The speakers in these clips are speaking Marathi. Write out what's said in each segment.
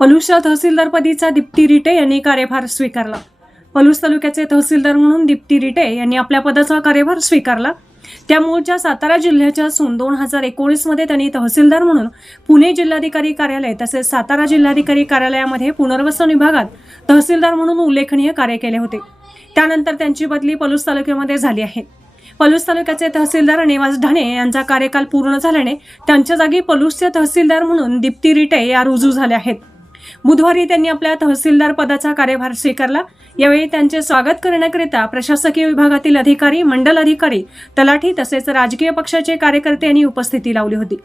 पलूसच्या तहसीलदारपदीचा दीप्ती रिटे यांनी कार्यभार स्वीकारला. पलूस तालुक्याचे तहसीलदार म्हणून दीप्ती रिटे यांनी आपल्या पदाचा कार्यभार स्वीकारला. त्यामुळच्या सातारा जिल्ह्याच्या असून दोन हजार एकोणीसमध्ये त्यांनी तहसीलदार म्हणून पुणे जिल्हाधिकारी कार्यालय तसेच सातारा जिल्हाधिकारी कार्यालयामध्ये पुनर्वसन विभागात तहसीलदार म्हणून उल्लेखनीय कार्य केले होते. त्यानंतर त्यांची बदली पलूस तालुक्यामध्ये झाली आहे. पलूस तालुक्याचे तहसीलदार निवास ढाणे यांचा कार्यकाल पूर्ण झाल्याने त्यांच्या जागी पलूसचे तहसीलदार म्हणून दीप्ती रिटे या रुजू झाल्या आहेत. बुधवारी त्यांनी आपल्या तहसीलदार पदाचा कार्यभार स्वीकारला. यावेळी त्यांचे स्वागत करण्याकरिता प्रशासकीय विभागातील अधिकारी मंडल अधिकारी तलाठी तसेच राजकीय पक्षाचे कार्यकर्ते यांनी उपस्थिती लावली होती.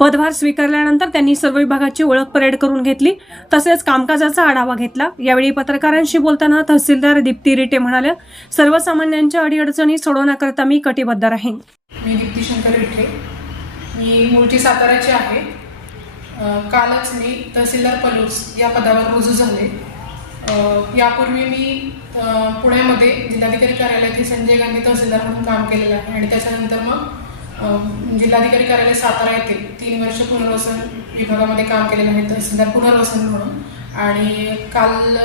पदभार स्वीकारल्यानंतर त्यांनी सर्व विभागाची ओळख परेड करून घेतली. तसेच कामकाजाचा आढावा घेतला. यावेळी पत्रकारांशी बोलताना तहसीलदार दीप्ती रिटे म्हणाल्या सर्वसामान्यांच्या अडीअडचणी सोडवण्याकरता मी कटिबद्ध राहीन. मी दीप्ती शंकर रिटे. मी मूळची साताऱ्याची आहे. कालच मी तहसीलदार पलूस या पदावर रुजू झाले. यापूर्वी मी पुण्यामध्ये जिल्हाधिकारी कार्यालयात संजय गांधी तहसीलदार म्हणून काम केलेलं आहे आणि त्याच्यानंतर मग जिल्हाधिकारी कार्यालय सातारा येथे तीन वर्ष पुनर्वसन विभागामध्ये काम केलेलं आहे तहसीलदार पुनर्वसन म्हणून. आणि काल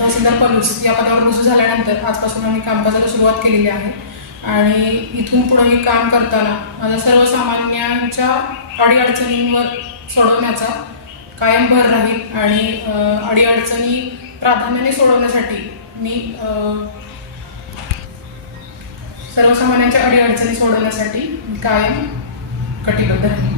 तहसीलदार पलूस या पदावर रुजू झाल्यानंतर आजपासून आम्ही कामकाजाला सुरुवात केलेली आहे. आणि इथून पुढे हे काम करताना माझा सर्वसामान्यांच्या अडीअडचणींवर सोडवण्याचा कायम भर राहील आणि अडीअडचणी प्राधान्याने सोडवण्यासाठी मी सर्वसामान्यांच्या अडीअडचणी सोडवण्यासाठी कायम कटिबद्ध राहील